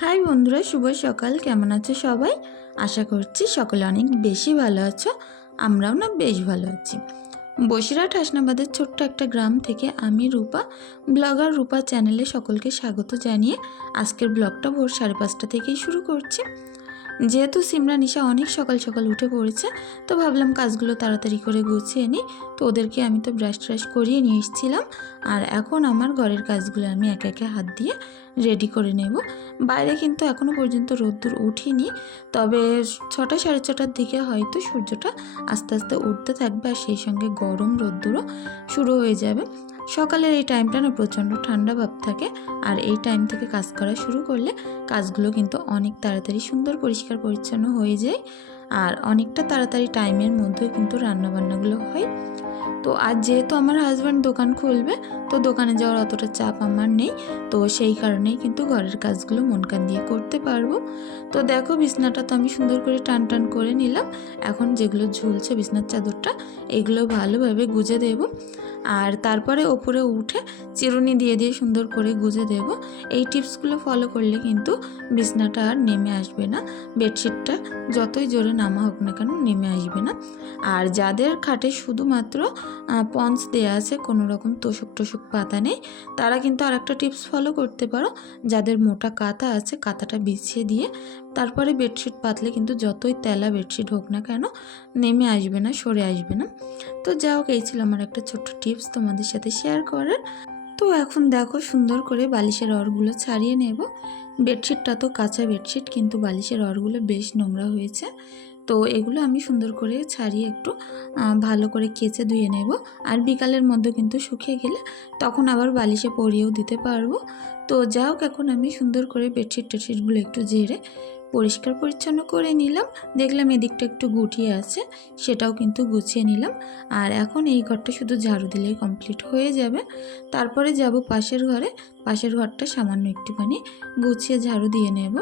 High বন্ধুরা, শুভ সকাল। কেমন আছো সবাই? আশা করছি সকলে অনেক বেশি ভালো আছো, আমরাও না বেশ ভালো আছি। বসিরহাট হাসনাবাদের ছোট্ট একটা গ্রাম থেকে আমি রূপা, ব্লগার রূপা চ্যানেলে সকলকে স্বাগত জানিয়ে আজকের ব্লগটা ভোর সাড়ে পাঁচটা থেকেই শুরু করছি। যেহেতু সিমরা নিশা অনেক সকাল সকাল উঠে পড়েছে, তো ভাবলাম কাজগুলো তাড়াতাড়ি করে গুছিয়ে নিই। তো ওদেরকে আমি তো ব্রাশ ট্রাশ করিয়ে নিয়ে এসেছিলাম। আর এখন আমার ঘরের কাজগুলো আমি একে একে হাত দিয়ে রেডি করে নেব। বাইরে কিন্তু এখনও পর্যন্ত রোদ্দুর উঠিনি, তবে ছটা সাড়ে ছটার দিকে হয়তো সূর্যটা আস্তে আস্তে উঠতে থাকবে আর সেই সঙ্গে গরম রোদ্দুরও শুরু হয়ে যাবে। সকালের এই টাইমটা না প্রচণ্ড ঠান্ডা ভাব থাকে আর এই টাইম থেকে কাজ করা শুরু করলে কাজগুলো কিন্তু অনেক তাড়াতাড়ি সুন্দর পরিষ্কার পরিচ্ছন্ন হয়ে যায় আর অনেকটা তাড়াতাড়ি টাইমের মধ্যে কিন্তু রান্নাবান্নাগুলো হয়। তো আজ যেহেতু আমার হাজব্যান্ড দোকান খুলবে, তো দোকানে যাওয়ার অতটা চাপ আমার নেই, তো সেই কারণেই কিন্তু ঘরের কাজগুলো মন কান দিয়ে করতে পারব। তো দেখো বিছনাটা তো আমি সুন্দর করে টান টান করে নিলাম, এখন যেগুলো ঝুলছে বিছনার চাদরটা, এগুলো ভালোভাবে গুজে দেব। আর তারপরে ওপরে উঠে চিরুনি দিয়ে দিয়ে সুন্দর করে গুজে দেব। এই টিপসগুলো ফলো করলে কিন্তু বিছনাটা আর নেমে আসবে না। বেডশিটটা যতই জোরে নামা হোক না কেন নেমে আসবে না। আর যাদের খাটে শুধুমাত্র পঞ্চ দেওয়া আছে, কোনো রকম তোষক টোষক পাতা নেই, তারা কিন্তু আর একটা টিপস ফলো করতে পারো। যাদের মোটা কাঁথা আছে কাঁথাটা বিছিয়ে দিয়ে তারপরে বেডশিট পাতলে কিন্তু যতই তেলা বেডশিট হোক না কেন নেমে আসবে না, সরে আসবে না। তো যা হোক, এই ছিল আমার একটা ছোট্ট টিপস তোমাদের সাথে শেয়ার করার। তো এখন দেখো, সুন্দর করে বালিশের অরগুলো ছাড়িয়ে নেব। বেডশিটটা তো কাঁচা বেডশিট, কিন্তু বালিশের অরগুলো বেশ নোংরা হয়েছে। তো এগুলো আমি সুন্দর করে ছাড়িয়ে একটু ভালো করে কেচে ধুয়ে নেব। আর বিকালের মধ্যে কিন্তু শুকিয়ে গেলে তখন আবার বালিশে পরিয়েও দিতে পারব। তো যা হোক, এখন আমি সুন্দর করে বেডশিট টেডশিটগুলো একটু ঝেড়ে পরিষ্কার পরিচ্ছন্ন করে নিলাম। দেখলাম এদিকটা একটু গুটিয়ে আছে, সেটাও কিন্তু গুছিয়ে নিলাম। আর এখন এই ঘরটা শুধু ঝাড়ু দিলেই কমপ্লিট হয়ে যাবে। তারপরে যাব পাশের ঘরে। পাশের ঘরটা সামান্য একটুখানি গুছিয়ে ঝাড়ু দিয়ে নেব।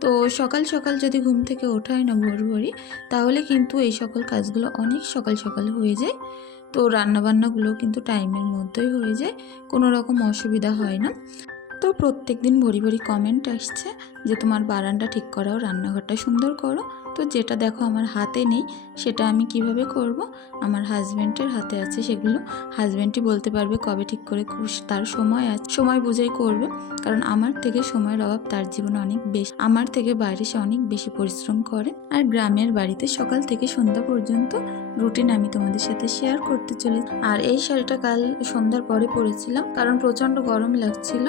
তো সকাল সকাল যদি ঘুম থেকে ওঠায় না ভোর ভরি তাহলে কিন্তু এই সকল কাজগুলো অনেক সকাল সকাল হয়ে যায়। তো রান্নাবান্নাগুলো কিন্তু টাইমের মধ্যেই হয়ে যায়। কোনো রকম অসুবিধা হয় না। তো প্রত্যেক দিন ভরি ভরি কমেন্ট আসছে যে তোমার বারান্দা ঠিক করাও, রান্নাঘরটা সুন্দর করো। তো যেটা দেখো আমার হাতে নেই, সেটা আমি কীভাবে করব? আমার হাজব্যান্ডের হাতে আছে সেগুলো। হাজব্যান্ডই বলতে পারবে কবে ঠিক করে তার সময় আছে সময় বুঝেই করবে। কারণ আমার থেকে সময়ের অভাব তার জীবনে অনেক বেশি, আমার থেকে বাইরে সে অনেক বেশি পরিশ্রম করে। আর গ্রামের বাড়িতে সকাল থেকে সন্ধ্যা পর্যন্ত রুটিন আমি তোমাদের সাথে শেয়ার করতে চলে। আর এই শাড়িটা কাল সন্ধ্যার পরে পরেছিলাম, কারণ প্রচণ্ড গরম লাগছিল।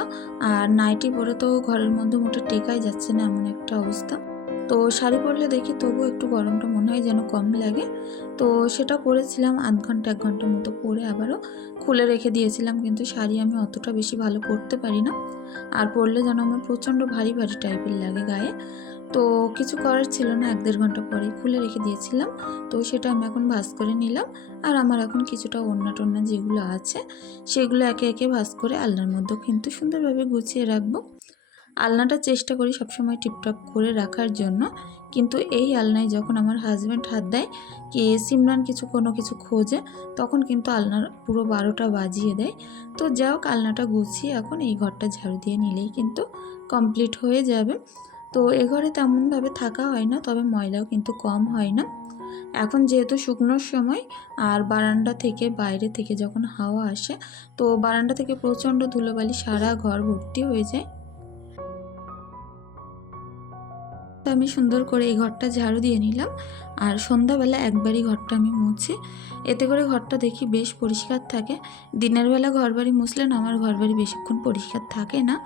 আর নাইটি পরে তো ঘরের মধ্যে মোটে টেকাই যাচ্ছে না, এমন একটা অবস্থা। তো শাড়ি পরলে দেখি তবু একটু গরমটা মনে হয় যেন কম লাগে। তো সেটা পরেছিলাম আধ ঘণ্টা, এক ঘণ্টা মতো পরে আবারও খুলে রেখে দিয়েছিলাম, কিন্তু শাড়ি আমি অতটা বেশি ভালো পরতে পারি না। আর পরলে যেন আমার প্রচণ্ড ভারী ভারী টাইপের লাগে গায়ে। তো কিছু করার ছিল না, এক দেড় ঘণ্টা পরে খুলে রেখে দিয়েছিলাম। তো সেটা আমি এখন ভাজ করে নিলাম। আর আমার এখন কিছুটা ওড়না টোন্না যেগুলো আছে, সেগুলো একে একে ভাজ করে আলনার মধ্যে কিন্তু সুন্দরভাবে গুছিয়ে রাখব। আলনাটা চেষ্টা করি সবসময় টিপটপ করে রাখার জন্য। কিন্তু এই আলনায় যখন আমার হাজব্যান্ড হাত দেয়, কি সিমরান কিছু কোনো কিছু খোঁজে, তখন কিন্তু আলনার পুরো বারোটা বাজিয়ে দেয়। তো যা হোক, আলনাটা গুছিয়ে এখন এই ঘরটা ঝাড়ু দিয়ে নিলেই কিন্তু কমপ্লিট হয়ে যাবে। তো এ ঘরে তেমনভাবে থাকা হয় না, তবে ময়লাও কিন্তু কম হয় না। এখন যেহেতু শুকনোর সময়, আর বারান্দা থেকে বাইরে থেকে যখন হাওয়া আসে, তো বারান্দা থেকে প্রচণ্ড ধুলোবালি সারা ঘর ভর্তি হয়ে যায়। তো আমি সুন্দর করে এই ঘরটা ঝাড়ু দিয়ে নিলাম। আর সন্ধ্যাবেলা একবারই ঘরটা আমি মুছি। এতে করে ঘরটা দেখি বেশ পরিষ্কার থাকে। দিনের বেলা ঘরবাড়ি মুছলে না আমার ঘরবাড়ি বেশিক্ষণ পরিষ্কার থাকে না।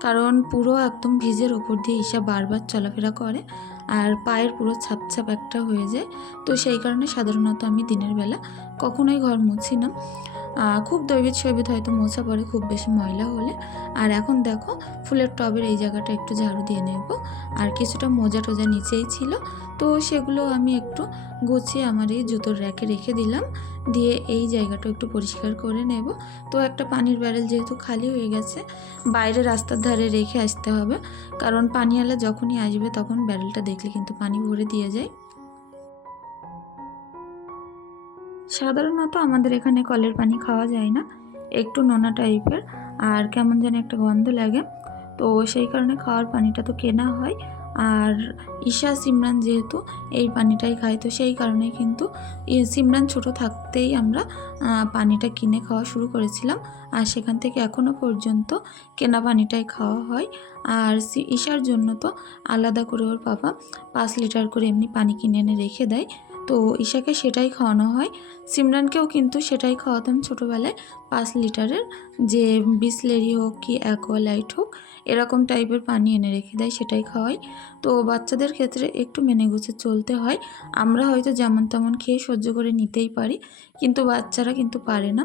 কারণ পুরো একদম ভিজের ওপর দিয়ে ঈশা বারবার চলাফেরা করে। আর পায়ের পুরো ছাপ ছাপ একটা হয়ে যায়। তো সেই কারণে সাধারণত আমি দিনের বেলা কখনোই ঘর মুছি না। খুব দৈবিত সৈবিত হয়তো মোছা পড়ে খুব বেশি ময়লা হলে। আর এখন দেখো, ফুলের টবের এই জায়গাটা একটু ঝাড়ু দিয়ে নেব। আর কিছুটা মোজা টোজা নিচেই ছিল। তো সেগুলো আমি একটু গুছিয়ে আমার এই জুতোর র্যাকে রেখে দিলাম। দিয়ে এই জায়গাটা একটু পরিষ্কার করে নেব। তো একটা পানির ব্যারেল যেহেতু খালি হয়ে গেছে, বাইরে রাস্তার ধারে রেখে আসতে হবে। কারণ পানিওয়ালা যখনই আসবে তখন ব্যারেলটা দেখলে কিন্তু পানি ভরে দিয়ে যায়। সাধারণত আমাদের এখানে কলের পানি খাওয়া যায় না, একটু নোনা টাইপের, আর কেমন যেন একটা গন্ধ লাগে। তো সেই কারণে খাওয়ার পানিটা তো কেনা হয়। আর ঈশা, সিমরান যেহেতু এই পানিটাই খায়, তো সেই কারণে কিন্তু সিমরান ছোট থাকতেই আমরা পানিটা কিনে খাওয়া শুরু করেছিলাম। আর সেখান থেকে এখনও পর্যন্ত কেনা পানিটাই খাওয়া হয়। আর ঈশার জন্য তো আলাদা করে ওর বাবা পাঁচ লিটার করে এমনি পানি কিনে এনে রেখে দেয়। তো ঈশাকে সেটাই খাওয়ানো হয়। সিমরানকেও কিন্তু সেটাই খাওয়াতাম ছোটোবেলায়। পাঁচ লিটারের যে বিসলেরি হোক কি অ্যাকোয়ালাইট হোক, এরকম টাইপের পানি এনে রেখে দেয়, সেটাই খাওয়াই। তো বাচ্চাদের ক্ষেত্রে একটু মেনে গুছে চলতে হয়। আমরা হয়তো যেমন তেমন খেয়ে সহ্য করে নিতেই পারি, কিন্তু বাচ্চারা কিন্তু পারে না।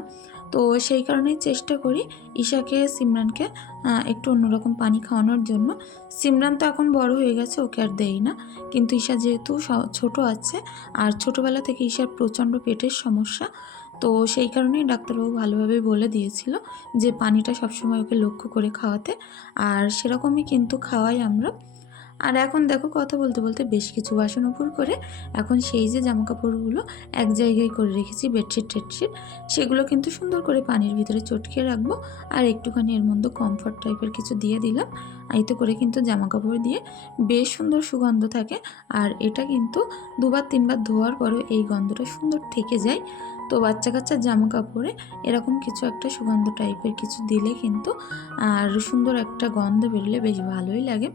তো সেই কারণেই চেষ্টা করি ঈশাকে, সিমরানকে একটু অন্যরকম পানি খাওয়ানোর জন্য। সিমরান তো এখন বড় হয়ে গেছে, ওকে আর দেই না। কিন্তু ঈশা যেহেতু ছোট আছে, আর ছোটোবেলা থেকে ঈশার প্রচণ্ড পেটের সমস্যা, তো সেই কারণেই ডাক্তারবাবু ভালোভাবে বলে দিয়েছিল যে পানিটা সবসময় ওকে লক্ষ্য করে খাওয়াতে। আর সেরকমই কিন্তু খাওয়াই আমরা। আর এখন দেখো কথা বলতে বলতে বেশ কিছু বাসন উপর করে এখন সেই যে জামা কাপড়গুলো এক জায়গায় করে রেখেছি বেডশিট টেডশিট, সেগুলো কিন্তু সুন্দর করে পানির ভিতরে চটকে রাখব আর একটুখানি এর মধ্যে কমফর্ট টাইপের কিছু দিয়ে দিলাম। এতে করে কিন্তু জামা কাপড় দিয়ে বেশ সুন্দর সুগন্ধ থাকে আর এটা কিন্তু দুবার তিনবার ধোয়ার পরেও এই গন্ধটা সুন্দর থেকে যায়। তো বাচ্চা কাচ্চার জামা কাপড়ে এরকম কিছু একটা সুগন্ধ টাইপের কিছু দিলে কিন্তু আর সুন্দর একটা গন্ধ বেরোলে বেশ ভালোই লাগে।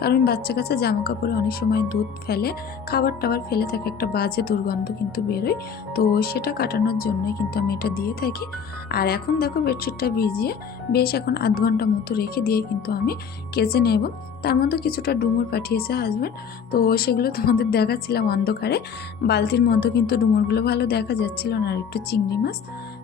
কারণ বাচ্চা কাচ্চা জামা কাপড়ে অনেক সময় দুধ ফেলে, খাবার টাবার ফেলে থাকে একটা বাজে দুর্গন্ধ কিন্তু বেরোয়। তো সেটা কাটানোর জন্যই কিন্তু আমি এটা দিয়ে থাকি। আর এখন দেখো বেডশিটটা ভিজিয়ে বেশ এখন আধ ঘণ্টা মতো রেখে দিয়ে কিন্তু আমি কেচে নেব। তার মধ্যে কিছুটা ডুমুর পাঠিয়েছে হাজব্যান্ড তো সেগুলো তোমাদের দেখাচ্ছিলাম অন্ধকারে। বালতির মধ্যে কিন্তু ডুমুরগুলো ভালো দেখা যাচ্ছিল না। আর একটু চিংড়ি মাছ।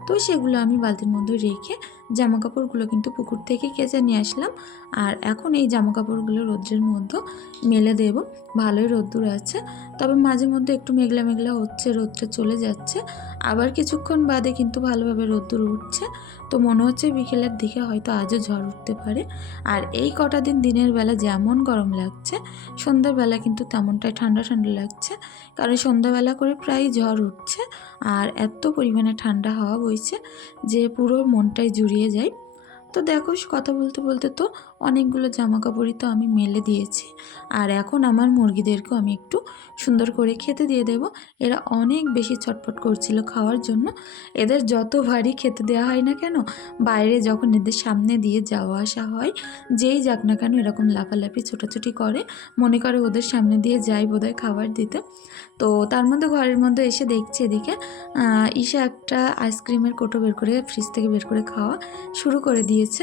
তো সেগুলো আমি বালতির মধ্যে রেখে জামা কাপড়গুলো কিন্তু পুকুর থেকে কেচে নিয়ে আসলাম। আর এখন এই জামা কাপড়গুলো রোদ্রের মধ্যে মেলে দেব। ভালোই রোদ্দুর আছে। তবে মাঝে মধ্যে একটু মেঘলা মেঘলা হচ্ছে, রোদটা চলে যাচ্ছে। আবার কিছুক্ষণ বাদে কিন্তু ভালোভাবে রোদ্দুর উঠছে। তো মনে হচ্ছে বিকেলের দিকে হয়তো আজও ঝড় উঠতে পারে। আর এই কটা দিন দিনের বেলা যেমন গরম লাগছে সন্ধ্যাবেলা কিন্তু তেমনটাই ঠান্ডা ঠান্ডা লাগছে। কারণ সন্ধ্যাবেলা করে প্রায় ঝড় উঠছে। আর এত পরিমাণে ঠান্ডা হাওয়া বইছে যে পুরো মনটাই জুড়িয়ে যায়। তো দেখো কথা বলতে বলতে তো অনেকগুলো জামা কাপড়ই তো আমি মেলে দিয়েছি। আর এখন আমার মুরগিদেরকেও আমি একটু সুন্দর করে খেতে দিয়ে দেব। এরা অনেক বেশি ছটফট করছিল খাওয়ার জন্য। এদের যত ভারী খেতে দেওয়া হয় না কেন, বাইরে যখন এদের সামনে দিয়ে যাওয়া আসা হয়, যেই যাক না কেন এরকম লাফালাফি, ছোটাছুটি করে। মনে করে ওদের সামনে দিয়ে যাই বোধহয় খাবার দিতে। তো তার মধ্যে ঘরের মধ্যে এসে দেখছে এদিকে ঈশা একটা আইসক্রিমের কোটো বের করে ফ্রিজ থেকে বের করে খাওয়া শুরু করে দিয়েছে।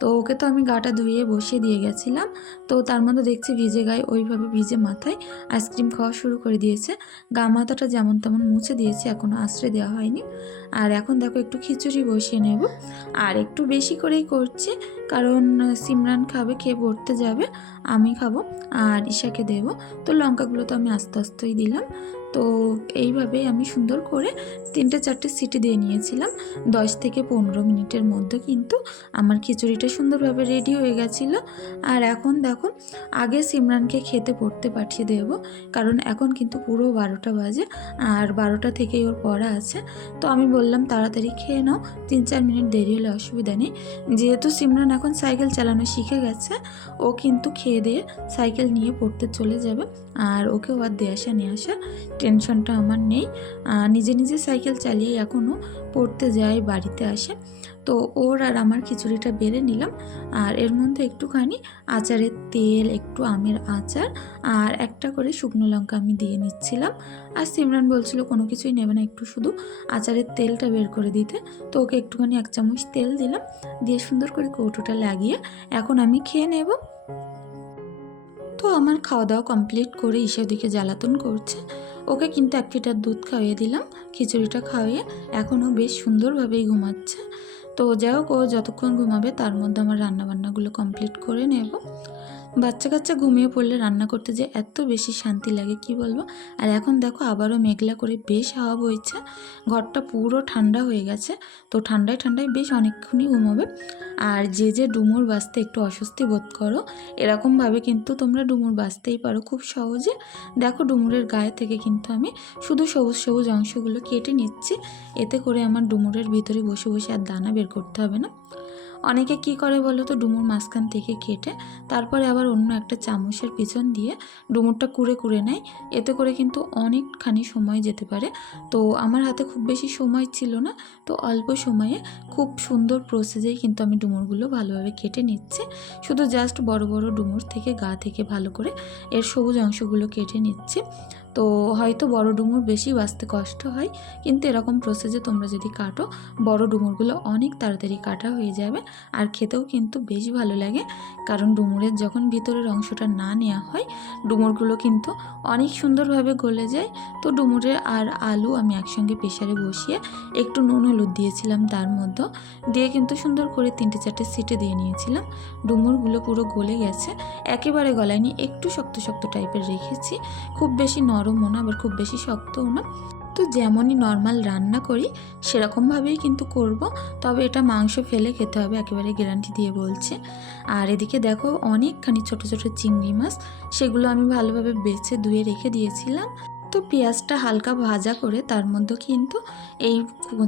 তো ওকে তো আমি গাটা ধুয়ে বসিয়ে দিয়ে গেছিলাম। তো তার মধ্যে দেখছি ভিজে গায়ে ওইভাবে ভিজে মাথায় আইসক্রিম খাওয়া শুরু করে দিয়েছে। গা মাথাটা যেমন তেমন মুছে দিয়েছে এখনও আশ্রয় দেওয়া হয়নি। আর এখন দেখো একটু খিচুড়ি বসিয়ে নেব। আর একটু বেশি করেই করছি, কারণ সিমরান খাবে, খেয়ে পড়তে যাবে, আমি খাব আর ঈশাকে দেবো। তো লঙ্কাগুলো তো আমি আস্তে আস্তেই দিলাম। তো এইভাবেই আমি সুন্দর করে তিনটে চারটে সিটি দিয়ে নিয়েছিলাম। দশ থেকে পনেরো মিনিটের মধ্যে কিন্তু আমার খিচুড়িটা সুন্দরভাবে রেডি হয়ে গেছিল। আর এখন দেখো, আগে সিমরানকে খেতে পড়তে পাঠিয়ে দেবো, কারণ এখন কিন্তু পুরো বারোটা বাজে আর বারোটা থেকেই ওর পড়া আছে। তো আমি বললাম, তাড়াতাড়ি খেয়ে নাও, তিন চার মিনিট দেরি হলে অসুবিধা নেই। যেহেতু সিমরান এখন সাইকেল চালানো শিখে গেছে, ও কিন্তু খেয়ে দিয়ে সাইকেল নিয়ে পড়তে চলে যাবে, আর ওকেও আর দিয়ে আসা নিয়ে আসা টেনশনটা আমার নেই। নিজে নিজে সাইকেল চালিয়ে এখনও পড়তে যায় বাড়িতে আসে। তো ওর আর আমার খিচুড়িটা বেড়ে নিলাম। আর এর মধ্যে একটুখানি আচারের তেল, একটু আমের আচার আর একটা করে শুকনো লঙ্কা আমি দিয়ে নিচ্ছিলাম। আর সিমরান বলছিল, কোনো কিছুই নেবে না, একটু শুধু আচারের তেলটা বের করে দিতে। তো ওকে একটুখানি এক চামচ তেল দিলাম। দিয়ে সুন্দর করে কৌটোটা লাগিয়ে এখন আমি খেয়ে নেব। তো আমার খাওয়া দাওয়া কমপ্লিট করে ঈশার দিকে জ্বালাতন করছে। ওকে কিন্তু এক লিটার দুধ খাইয়ে দিলাম, খিচুড়িটা খাওয়িয়ে এখনও বেশ সুন্দরভাবেই ঘুমাচ্ছে। তো যাই হোক, ও যতক্ষণ ঘুমাবে তার মধ্যে আমার রান্নাবান্নাগুলো কমপ্লিট করে নেব। বাচ্চা কাচ্চা ঘুমিয়ে পড়লে রান্না করতে যে এত বেশি শান্তি লাগে, কি বলব? আর এখন দেখো আবারও মেঘলা করে বেশ হাওয়া বইছে, ঘরটা পুরো ঠান্ডা হয়ে গেছে, তো ঠান্ডায় ঠান্ডায় বেশ অনেকক্ষণই ঘুমোবে। আর যে যে ডুমুর বাঁচতে একটু অস্বস্তি বোধ করো, এরকমভাবে কিন্তু তোমরা ডুমুর বাঁচতেই পারো খুব সহজে। দেখো ডুমুরের গায়ে থেকে কিন্তু আমি শুধু সবুজ সবুজ অংশগুলো কেটে নিচ্ছি, এতে করে আমার ডুমুরের ভিতরে বসে বসে আর দানা বের করতে হবে না। অনেকে কি করে বলো তো, ডুমুর মাঝখান থেকে কেটে তারপরে আবার অন্য একটা চামচের পিছন দিয়ে ডুমুরটা কুড়ে কুড়ে নেয়। এতে করে কিন্তু অনেকখানি সময় যেতে পারে। তো আমার হাতে খুব বেশি সময় ছিল না, তো অল্প সময়ে খুব সুন্দর প্রসেসেই কিন্তু আমি ডুমুরগুলো ভালোভাবে কেটে নিচ্ছি। শুধু জাস্ট বড় বড় ডুমুর থেকে গা থেকে ভালো করে এর সবুজ অংশগুলো কেটে নিচ্ছি। তো হয়তো বড় ডুমুর বেশি বাঁচতে কষ্ট হয়, কিন্তু এরকম প্রসেসে তোমরা যদি কাটো, বড় ডুমুরগুলো অনেক তাড়াতাড়ি কাটা হয়ে যাবে আর খেতেও কিন্তু বেশ ভালো লাগে। কারণ ডুমুরের যখন ভিতরের অংশটা না নেওয়া হয়, ডুমুরগুলো কিন্তু অনেক সুন্দরভাবে গলে যায়। তো ডুমুরের আর আলু আমি একসঙ্গে প্রেশারে বসিয়ে একটু নুন হলুদ দিয়েছিলাম তার মধ্যে, দিয়ে কিন্তু সুন্দর করে তিনটে চারটে সিটে দিয়ে নিয়েছিলাম। ডুমুরগুলো পুরো গলে গেছে, একেবারে গলায়নি একটু শক্ত শক্ত টাইপের রেখেছি। খুব বেশি নরমও না আবার খুব বেশি শক্তও না। তো যেমনই নর্মাল রান্না করি, সেরকমভাবেই কিন্তু করব। তবে এটা মাংস ফেলে খেতে হবে, একেবারে গ্যারান্টি দিয়ে বলছে। আর এদিকে দেখো অনেকখানি ছোট ছোট চিংড়ি মাছ, সেগুলো আমি ভালোভাবে বেছে ধুয়ে রেখে দিয়েছিলাম। তো পেঁয়াজটা হালকা ভাজা করে তার মধ্যে কিন্তু এই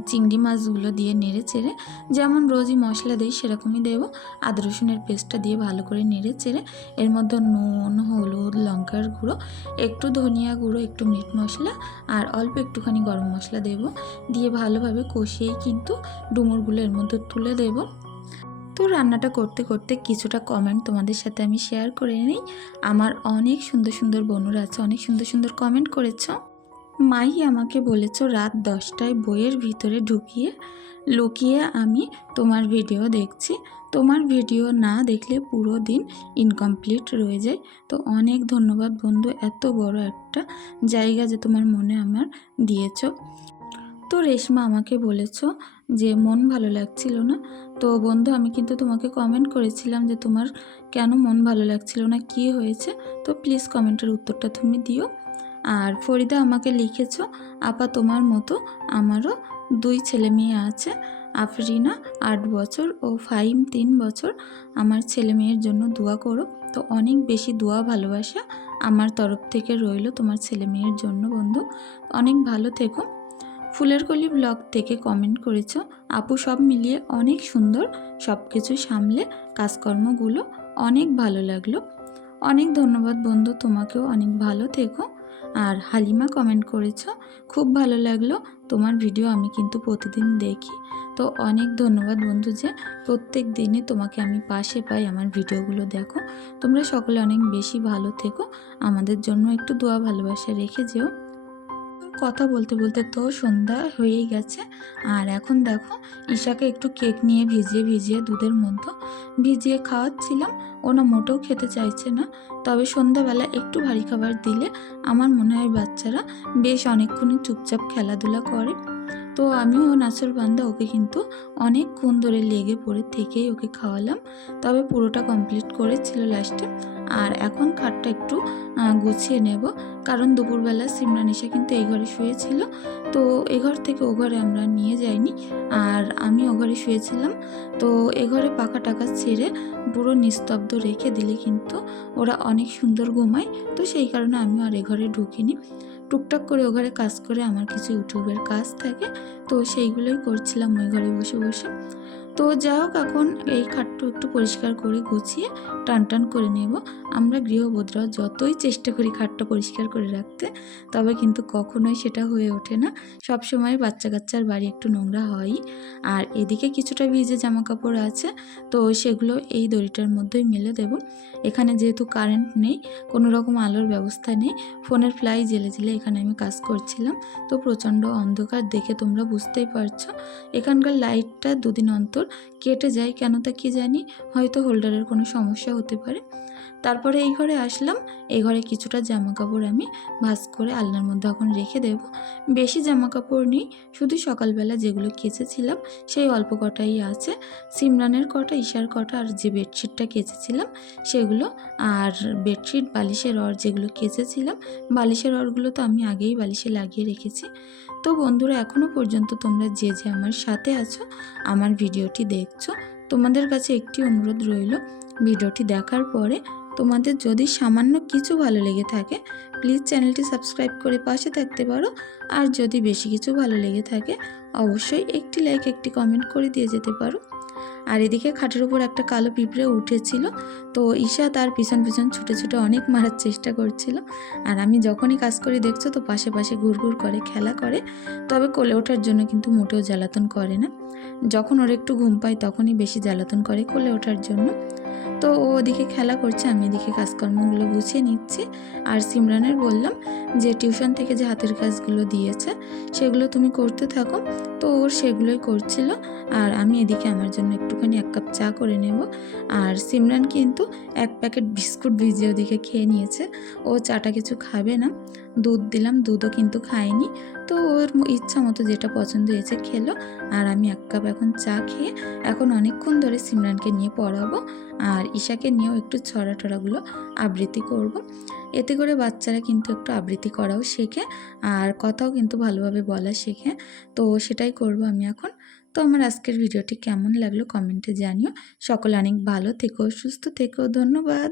চিংড়ি মাছগুলো দিয়ে নেড়ে চেড়ে, যেমন রোজই মশলা দিই সেরকমই দেবো। আদা রসুনের পেস্টটা দিয়ে ভালো করে নেড়ে চেড়ে, এর মধ্যে নুন, হলুদ, লঙ্কার গুঁড়ো, একটু ধনিয়া গুঁড়ো, একটু মিট মশলা আর অল্প একটুখানি গরম মশলা দেব। দিয়ে ভালোভাবে কষিয়েই কিন্তু ডুমুরগুলো এর মধ্যে তুলে দেবো। তো রান্নাটা করতে করতে কিছুটা কমেন্ট তোমাদের সাথে আমি শেয়ার করে নিই। আমার অনেক সুন্দর সুন্দর বনুরা আছে, অনেক সুন্দর সুন্দর কমেন্ট করেছ। মাই আমাকে বলেছ রাত দশটায় বইয়ের ভিতরে ঢুকিয়ে, লুকিয়ে আমি তোমার ভিডিও দেখছি। তোমার ভিডিও না দেখলে পুরো দিন ইনকমপ্লিট রয়ে যায়। তো অনেক ধন্যবাদ বন্ধু, এত বড় একটা জায়গা যে তোমার মনে আমার দিয়েছ। তো রেশমা আমাকে বলেছ যে মন ভালো লাগছিল না। তো বন্ধু, আমি কিন্তু তোমাকে কমেন্ট করেছিলাম যে তোমার কেন মন ভালো লাগছিল না, কি হয়েছে? তো প্লিজ কমেন্টের উত্তরটা তুমি দিও। আর ফরিদা আমাকে লিখেছ, আপা তোমার মতো আমারও দুই ছেলে মেয়ে আছে, আফরিনা আট বছর ও ফাইম তিন বছর। আমার ছেলে মেয়ের জন্য দোয়া করো। তো অনেক বেশি দোয়া ভালোবাসা আমার তরফ থেকে রইল তোমার ছেলে মেয়ের জন্য বন্ধু। অনেক ভালো থেকো। ফুলের কলি ব্লগ থেকে কমেন্ট করেছ, আপু সব মিলিয়ে অনেক সুন্দর সব কিছু সামলে কাজকর্মগুলো অনেক ভালো লাগল। অনেক ধন্যবাদ বন্ধু, তোমাকেও অনেক ভালো থেকো। আর হালিমা কমেন্ট করেছ, খুব ভালো লাগল, তোমার ভিডিও আমি কিন্তু প্রতিদিন দেখি। তো অনেক ধন্যবাদ বন্ধু যে প্রত্যেক দিনে তোমাকে আমি পাশে পাই আমার ভিডিওগুলো দেখো। তোমরা সকলে অনেক বেশি ভালো থেকো, আমাদের জন্য একটু দোয়া ভালোবাসা রেখে যেও। কথা বলতে বলতে তো সন্ধ্যা হয়েই গেছে। আর এখন দেখো, ঈশাকে একটু কেক নিয়ে ভিজিয়ে ভিজিয়ে দুধের মধ্যে ভিজিয়ে খাওয়াচ্ছিলাম। ও না মোটেও খেতে চাইছে না। তবে সন্ধ্যাবেলা একটু ভারী খাবার দিলে আমার মনে হয় বাচ্চারা বেশ অনেকক্ষণই চুপচাপ খেলাধুলা করে। তো আমিও নাচর বান্দা ওকে কিন্তু অনেকক্ষণ ধরে লেগে পড়ে থেকেই ওকে খাওয়ালাম। তবে পুরোটা কমপ্লিট করেছিল লাস্টে। আর এখন খাটটা একটু গুছিয়ে নেব। কারণ দুপুরবেলা সিমরানিশা কিন্তু এই ঘরে শুয়েছিল। তো এ ঘর থেকে ও ঘরে আমরা নিয়ে যাইনি। আর আমি ও ঘরে শুয়েছিলাম। তো এ ঘরে পাকা টাকা ছেড়ে পুরো নিস্তব্ধ রেখে দিলে কিন্তু ওরা অনেক সুন্দর ঘুমায়। তো সেই কারণে আমি আর এ ঘরে ঢুকিনি। টুকটাক করে ও ঘরে কাজ করে আমার কিছু ইউটিউবের কাজ থাকে। তো সেইগুলোই করছিলাম ওই ঘরে বসে বসে। তো যা হোক, এখন এই খাটটা একটু পরিষ্কার করে গুছিয়ে টান টান করে নেব। আমরা গৃহবধূরা যতই চেষ্টা করি খাটটা পরিষ্কার করে রাখতে, তবে কিন্তু কখনোই সেটা হয়ে ওঠে না। সব সময় বাচ্চা কাচ্চার বাড়ি একটু নোংরা হয়ই। আর এদিকে কিছুটা ভিজে জামা কাপড় আছে, তো সেগুলো এই দড়িটার মধ্যেই মেলে দেব। এখানে যেহেতু কারেন্ট নেই, কোনো রকম আলোর ব্যবস্থা নেই, ফোনের ফ্লাই জেলে জেলে এখানে আমি কাজ করছিলাম। তো প্রচণ্ড অন্ধকার দেখে তোমরা বুঝতেই পারছ। এখানকার লাইটটা দুদিন অন্তর কেটে যায় কেন তা কি জানি? হয়তো হোল্ডারের কোনো সমস্যা হতে পারে। তারপরে এই ঘরে আসলাম। এই ঘরে কিছুটা জামা কাপড় আমি ভাজ করে আলনার মধ্যে এখন রেখে দেব। বেশি জামা কাপড় নেই, শুধু সকালবেলা যেগুলো কেচেছিলাম সেই অল্প কটাই আছে। সিমরানের কটা, ঈশার কটা আর যে বেডশিটটা কেচেছিলাম সেগুলো আর বেডশিট, বালিশের অর যেগুলো কেচেছিলাম, বালিশের অরগুলো তো আমি আগেই বালিশে লাগিয়ে রেখেছি। তো বন্ধুরা এখনও পর্যন্ত তোমরা যে যে আমার সাথে আছো, আমার ভিডিওটি দেখছ, তোমাদের কাছে একটি অনুরোধ রইল। ভিডিওটি দেখার পরে তোমাদের যদি সামান্য কিছু ভালো লেগে থাকে প্লিজ চ্যানেলটি সাবস্ক্রাইব করে পাশে থাকতে পারো। আর যদি বেশি কিছু ভালো লেগে থাকে, অবশ্যই একটি লাইক একটি কমেন্ট করে দিয়ে যেতে পারো। আর এদিকে খাটের উপর একটা কালো পিঁপড়ে উঠেছিল, তো ঈশা তার পিছন পিছন ছুটে ছুটে অনেক মারার চেষ্টা করছিল। আর আমি যখনই কাজ করি, দেখছ তো, পাশে পাশে ঘুরঘুর করে, খেলা করে। তবে কোলে ওঠার জন্য কিন্তু মোটেও জ্বালাতন করে না। যখন ওর একটু ঘুম পায়, তখনই বেশি জ্বালাতন করে কোলে ওঠার জন্য। তো ও ওদিকে খেলা করছে, আমি এদিকে কাজকর্মগুলো গুছিয়ে নিচ্ছি। আর সিমরানের বললাম যে টিউশন থেকে যে হাতের কাজগুলো দিয়েছে, সেগুলো তুমি করতে থাকো। তো ওর সেগুলোই করছিল। আর আমি এদিকে আমার জন্য একটুখানি এক কাপ চা করে নেব। আর সিমরান কিন্তু এক প্যাকেট বিস্কুট ভিজিয়ে ওদিকে খেয়ে নিয়েছে। ও চাটা কিছু খাবে না। দুধ দিলাম, দুধও কিন্তু খায়নি। তো ওর ইচ্ছা মতো যেটা পছন্দ হয়েছে খেলো। আর আমি এক কাপ এখন চা খেয়ে এখন অনেকক্ষণ ধরে সিমরানকে নিয়ে পড়াবো। আর ঈশাকে নিয়েও একটু ছড়া টড়াগুলো আবৃত্তি করব। এতে করে বাচ্চারা কিন্তু একটু আবৃত্তি করাও শেখে। আর কথাও কিন্তু ভালোভাবে বলা শেখে। তো সেটাই করব আমি এখন। তো আমার আজকের ভিডিওটি কেমন লাগল কমেন্টে জানিও। সকলে অনেক ভালো থেকো, সুস্থ থেকো, ধন্যবাদ।